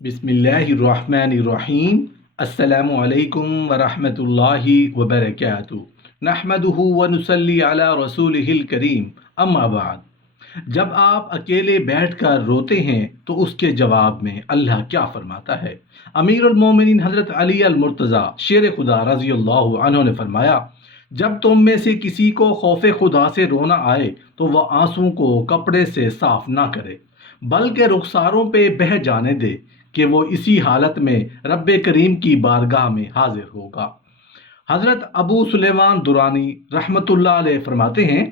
बिस्मिल्लाहिर्रहमानिर्रहीम। अस्सलामु अलैकुम वरहमतुल्लाहि वबरकातुहू। नहमदुहु व नुसल्ली अला रसूलिहिल करीम। अम्मा बाद। जब आप अकेले बैठकर रोते हैं तो उसके जवाब में अल्लाह क्या फरमाता है? अमीरुल मोमिनीन हज़रत अली अल मुर्तज़ा शेर खुदा रज़ी अल्लाहु अन्हु ने फरमाया, जब तुम में से किसी को खौफ खुदा से रोना आए तो वह आंसू को कपड़े से साफ ना करे, बल्कि रुखसारों पे बह जाने दे कि वो इसी हालत में रब्बे करीम की बारगाह में हाजिर होगा। हज़रत अबू सुलेमान दुरानी रहमतुल्लाह अलैह फरमाते हैं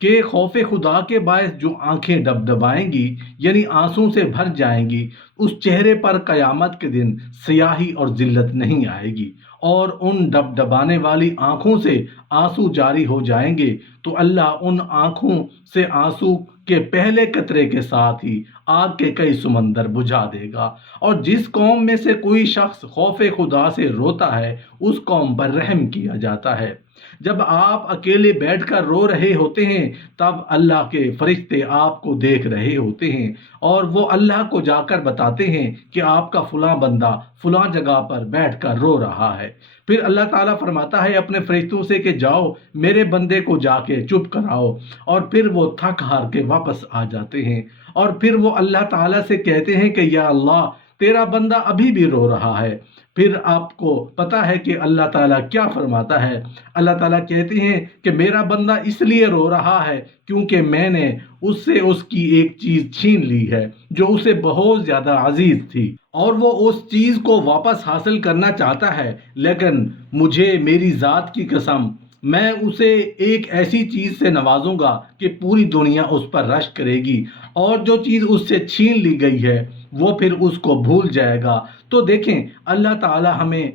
कि खौफ खुदा के बायस जो आंखें डबडबाएंगी यानी आंसू से भर जाएंगी, उस चेहरे पर कयामत के दिन स्याही और जिल्लत नहीं आएगी और उन डबडबाने वाली आंखों से आंसू जारी हो जाएंगे तो अल्लाह उन आंखों से आंसू के पहले कतरे के साथ ही आग के कई समंदर बुझा देगा। और जिस कौम में से कोई शख्स खौफ खुदा से रोता है उस कौम पर रहम किया जाता है। जब आप अकेले बैठकर रो रहे होते हैं तब अल्लाह के फरिश्ते आपको देख रहे होते हैं और वो अल्लाह को जाकर बताते हैं कि आपका फलां बंदा फलां जगह पर बैठकर रो रहा है। फिर अल्लाह ताला फरमाता है अपने फरिश्तों से कि जाओ मेरे बंदे को जाके चुप कराओ, और फिर वो थक हार के वापस आ जाते हैं और फिर वो अल्लाह ताला से कहते हैं कि या अल्लाह तेरा बंदा अभी भी रो रहा है। फिर आपको पता है कि अल्लाह ताला क्या फरमाता है? अल्लाह ताला कहते हैं कि मेरा बंदा इसलिए रो रहा है क्योंकि मैंने उससे उसकी एक चीज़ छीन ली है जो उसे बहुत ज़्यादा अजीज थी और वो उस चीज़ को वापस हासिल करना चाहता है, लेकिन मुझे मेरी ज़ात की कसम मैं उसे एक ऐसी चीज़ से नवाजूंगा कि पूरी दुनिया उस पर रश करेगी और जो चीज़ उससे छीन ली गई है वो फिर उसको भूल जाएगा। तो देखें अल्लाह ताला हमें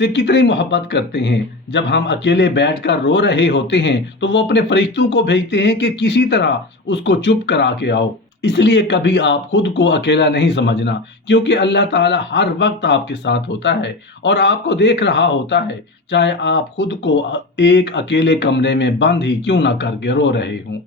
से कितनी मोहब्बत करते हैं। जब हम अकेले बैठकर रो रहे होते हैं तो वो अपने फरिश्तों को भेजते हैं कि किसी तरह उसको चुप करा के आओ। इसलिए कभी आप खुद को अकेला नहीं समझना, क्योंकि अल्लाह ताला हर वक्त आपके साथ होता है और आपको देख रहा होता है, चाहे आप खुद को एक अकेले कमरे में बंद ही क्यों ना करके रो रहे हों।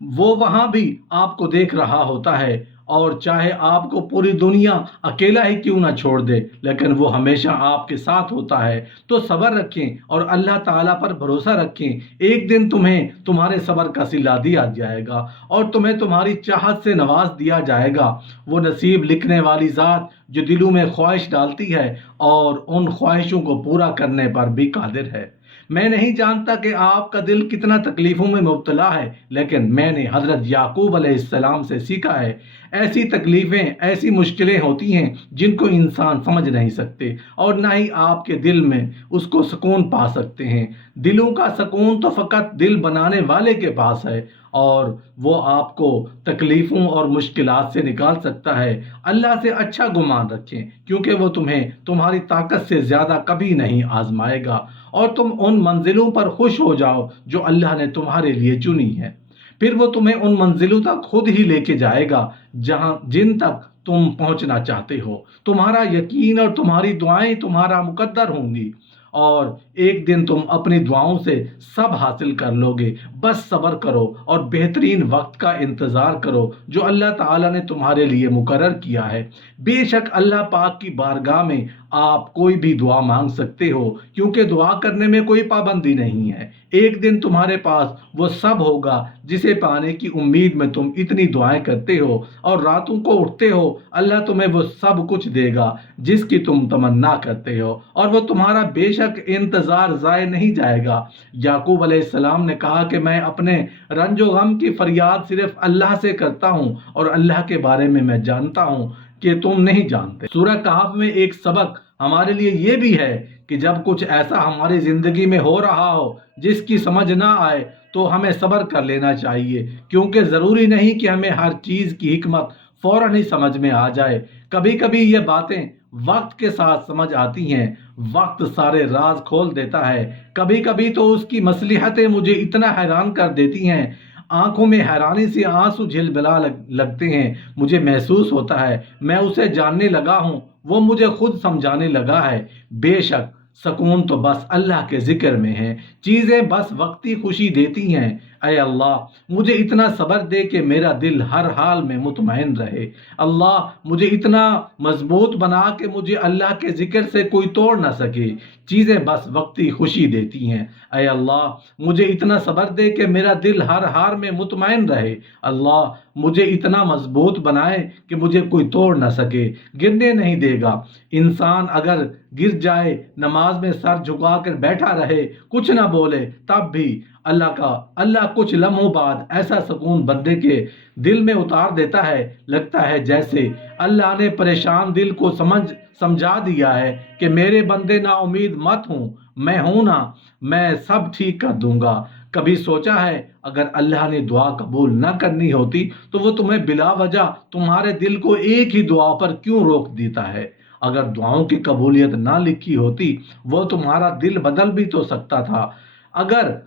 वो वहाँ भी आपको देख रहा होता है और चाहे आपको पूरी दुनिया अकेला ही क्यों ना छोड़ दे, लेकिन वो हमेशा आपके साथ होता है। तो सब्र रखें और अल्लाह ताला पर भरोसा रखें। एक दिन तुम्हें तुम्हारे सब्र का सिला दिया जाएगा और तुम्हें तुम्हारी चाहत से नवाज दिया जाएगा। वो नसीब लिखने वाली ज़ात जो दिलों में ख्वाहिश डालती है और उन ख्वाहिशों को पूरा करने पर भी कादिर है। मैं नहीं जानता कि आपका दिल कितना तकलीफ़ों में मुब्तला है, लेकिन मैंने हज़रत याकूब अलैहिस्सलाम से सीखा है ऐसी तकलीफ़ें ऐसी मुश्किलें होती हैं जिनको इंसान समझ नहीं सकते और ना ही आपके दिल में उसको सुकून पा सकते हैं। दिलों का सुकून तो फ़कत दिल बनाने वाले के पास है और वो आपको तकलीफ़ों और मुश्किलात से निकाल सकता है। अल्लाह से अच्छा गुमान रखें क्योंकि वो तुम्हें तुम्हारी ताकत से ज़्यादा कभी नहीं आजमाएगा और तुम उन मंजिलों पर खुश हो जाओ जो अल्लाह ने तुम्हारे लिए चुनी है। फिर वो तुम्हें उन मंजिलों तक खुद ही लेके जाएगा जहां जिन तक तुम पहुंचना चाहते हो। तुम्हारा यकीन और तुम्हारी दुआएं तुम्हारा मुकद्दर होंगी और एक दिन तुम अपनी दुआओं से सब हासिल कर लोगे। बस सब्र करो और बेहतरीन वक्त का इंतज़ार करो जो अल्लाह ताला ने तुम्हारे लिए मुकर्रर किया है। बेशक अल्लाह पाक की बारगाह में आप कोई भी दुआ मांग सकते हो क्योंकि दुआ करने में कोई पाबंदी नहीं है। एक दिन तुम्हारे पास वो सब होगा जिसे पाने की उम्मीद में तुम इतनी दुआएं करते हो और रातों को उठते हो। अल्लाह तुम्हें वो सब कुछ देगा जिसकी तुम तमन्ना करते हो और वो तुम्हारा बेशक इंतज़ार ज़ाय नहीं जाएगा। याकूब अलैहिस्सलाम ने कहा कि मैं अपने रंजो गम की फरियाद सिर्फ अल्लाह से करता हूँ और अल्लाह के बारे में मैं जानता हूँ कि तुम नहीं जानते। सूरह कहफ में एक सबक हमारे लिए ये भी है कि जब कुछ ऐसा हमारी ज़िंदगी में हो रहा हो जिसकी समझ ना आए तो हमें सब्र कर लेना चाहिए, क्योंकि ज़रूरी नहीं कि हमें हर चीज़ की हिकमत फ़ौरन ही समझ में आ जाए। कभी कभी ये बातें वक्त के साथ समझ आती हैं। वक्त सारे राज खोल देता है। कभी कभी तो उसकी मसलिहतें मुझे इतना हैरान कर देती हैं, आंखों में हैरानी से आंसू झिलमिला लगते हैं। मुझे महसूस होता है मैं उसे जानने लगा हूँ, वो मुझे खुद समझाने लगा है। बेशक सुकून तो बस अल्लाह के ज़िक्र में है। चीज़ें बस वक्ती खुशी देती हैं। ऐ अल्लाह मुझे इतना सब्र दे कि मेरा दिल हर हाल में मुतमईन रहे। अल्लाह मुझे इतना मजबूत बना कि मुझे अल्लाह के ज़िक्र से कोई तोड़ ना सके, चीज़ें बस वक्ती खुशी देती हैं। ऐ अल्लाह मुझे इतना सब्र दे कि मेरा दिल हर हाल में मुतमईन रहे। अल्लाह मुझे इतना मजबूत बनाए कि मुझे कोई तोड़ ना सके, गिरने नहीं देगा। इंसान अगर गिर जाए, नमाज में सर झुका कर बैठा रहे, कुछ ना बोले, तब भी अल्लाह कुछ लम्हों बाद ऐसा सुकून बंदे के दिल में उतार देता है, लगता है जैसे अल्लाह ने परेशान दिल को समझा दिया है कि मेरे बंदे ना उम्मीद मत हूँ, मैं हूं ना, मैं सब ठीक कर दूंगा। कभी सोचा है अगर अल्लाह ने दुआ कबूल न करनी होती तो वो तुम्हें बिला वजह तुम्हारे दिल को एक ही दुआ पर क्यों रोक देता है? अगर दुआओं की कबूलियत ना लिखी होती वो तुम्हारा दिल बदल भी तो सकता था। अगर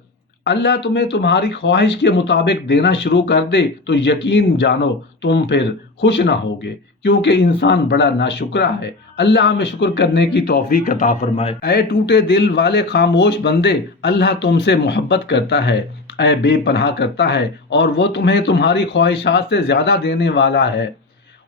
अल्लाह तुम्हें तुम्हारी ख्वाहिश के मुताबिक देना शुरू कर दे तो यकीन जानो तुम फिर खुश ना होगे, क्योंकि इंसान बड़ा नाशुक्रा है। अल्लाह हमें शुक्र करने की तौफीक अता फरमाए। ऐ टूटे दिल वाले खामोश बंदे, अल्लाह तुमसे मोहब्बत करता है, ऐ बेपनाह करता है, और वो तुम्हें तुम्हारी ख्वाहिशात से ज्यादा देने वाला है।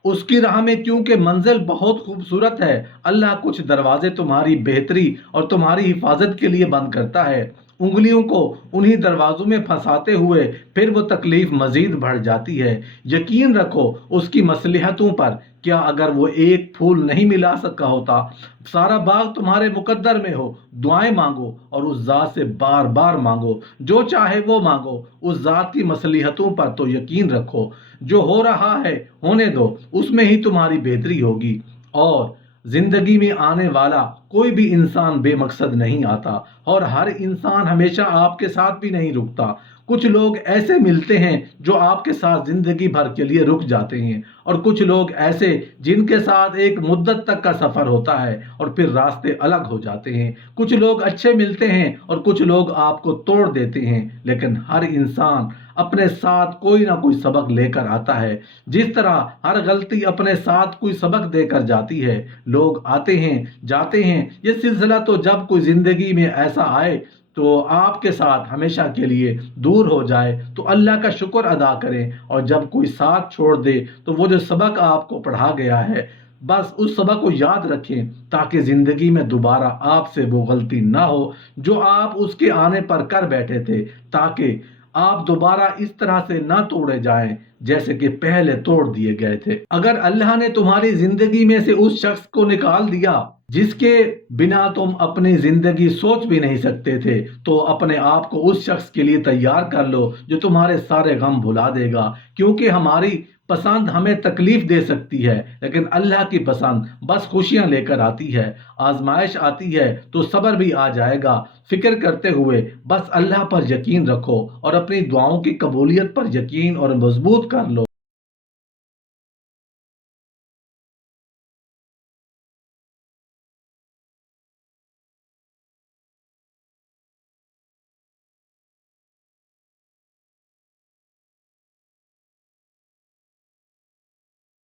उसकी राह में क्योंकि मंजिल बहुत खूबसूरत है, अल्लाह कुछ दरवाजे तुम्हारी बेहतरी और तुम्हारी हिफाजत के लिए बंद करता है। उंगलियों को उन्हीं दरवाजों में फंसाते हुए फिर वो तकलीफ मजीद बढ़ जाती है। यकीन रखो उसकी मसलिहतों पर, क्या अगर वो एक फूल नहीं मिला सका होता, सारा बाग तुम्हारे मुकद्दर में हो। दुआएं मांगो और उस जात से बार बार मांगो, जो चाहे वो मांगो। उस जात की मसलिहतों पर तो यकीन रखो, जो हो रहा है होने दो, उसमें ही तुम्हारी बेहतरी होगी। और जिंदगी में आने वाला कोई भी इंसान बेमकसद नहीं आता, और हर इंसान हमेशा आपके साथ भी नहीं रुकता। कुछ लोग ऐसे मिलते हैं जो आपके साथ जिंदगी भर के लिए रुक जाते हैं, और कुछ लोग ऐसे जिनके साथ एक मुद्दत तक का सफर होता है और फिर रास्ते अलग हो जाते हैं। कुछ लोग अच्छे मिलते हैं और कुछ लोग आपको तोड़ देते हैं, लेकिन हर इंसान अपने साथ कोई ना कोई सबक लेकर आता है। जिस तरह हर गलती अपने साथ कोई सबक देकर जाती है। लोग आते हैं जाते हैं, ये सिलसिला तो जब कोई जिंदगी में ऐसा आए तो आपके साथ हमेशा के लिए दूर हो जाए तो अल्लाह का शुक्र अदा करें, और जब कोई साथ छोड़ दे तो वो जो सबक आपको पढ़ा गया है बस उस सबक को याद रखें, ताकि जिंदगी में दोबारा आपसे वो गलती ना हो जो आप उसके आने पर कर बैठे थे, ताकि आप दोबारा इस तरह से ना तोड़े जाएं जैसे कि पहले तोड़ दिए गए थे। अगर अल्लाह ने तुम्हारी जिंदगी में से उस शख्स को निकाल दिया जिसके बिना तुम अपनी जिंदगी सोच भी नहीं सकते थे, तो अपने आप को उस शख्स के लिए तैयार कर लो जो तुम्हारे सारे गम भुला देगा। क्योंकि हमारी पसंद हमें तकलीफ दे सकती है, लेकिन अल्लाह की पसंद बस खुशियां लेकर आती है। आजमाइश आती है तो सब्र भी आ जाएगा। फिक्र करते हुए बस अल्लाह पर यकीन रखो और अपनी दुआओं की कबूलियत पर यकीन और मजबूत कर लो।